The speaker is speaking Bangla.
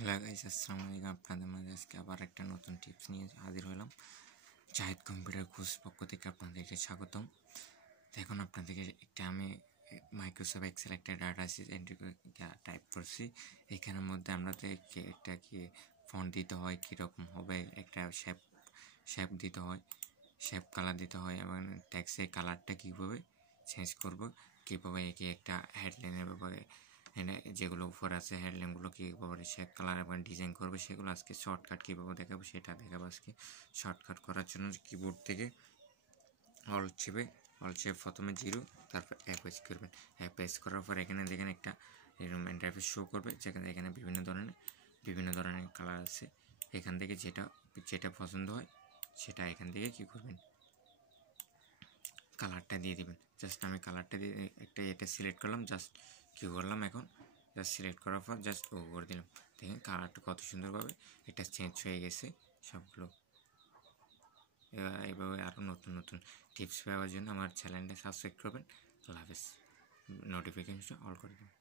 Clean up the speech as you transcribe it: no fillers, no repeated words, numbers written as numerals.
হ্যালো গাইস, আসসালামু আলাইকুম। আপনাদের মাঝে আজকে আবার একটা নতুন টিপস নিয়ে হাজির হলাম। জাহিদ কম্পিউটার কোর্স পক্ষ থেকে আপনাদেরকে স্বাগতম। এখন আপনাদেরকে আমি মাইক্রোসফট এক্সেল একটা ডাটা এন্ট্রি টাইপ করছি। এখানের মধ্যে আমাদেরকে একটা ফন্ট দিতে হয়, কীরকম হবে, একটা শেপ দিতে হয়, শেপ কালার দিতে হয় এবং ট্যাক্সের কালারটা কীভাবে চেঞ্জ করব, কীভাবে একটা হেডলাইনের ব্যাপারে যেগুলো উপর আছে হেডলাইনগুলো কীভাবে শেপ কালার এবং ডিজাইন করবে সেগুলো আজকে শর্টকাট কীভাবে দেখাবো সেটা দেখাবো। আজকে শর্টকাট করার জন্য কিবোর্ড থেকে অল্ট চেপে প্রথমে 0, তারপর অ্যাপেজ করবেন। অ্যাপেজ করার পর এখানে দেখেন একটা এরকম ইন্টারফেস শো করবে, যেখানে এখানে বিভিন্ন ধরনের কালার আছে। এখান থেকে যেটা পছন্দ হয় সেটা এখান থেকে কী করবেন, কালারটা দিয়ে দিবেন। জাস্ট আমি কালারটা দিয়ে এটা সিলেক্ট করলাম, জাস্ট কী করলাম, এখন জাস্ট সিলেক্ট করার পর জাস্ট ও করে দিলাম। দেখেন কালারটা কত সুন্দরভাবে এটা চেঞ্জ হয়ে গেছে সবগুলো। এভাবে আরও নতুন নতুন টিপস পাওয়ার জন্য আমার চ্যানেলটা সাবস্ক্রাইব করবেন। আল্লাহ হাফেজ। নোটিফিকেশনটা অল করে দেবেন।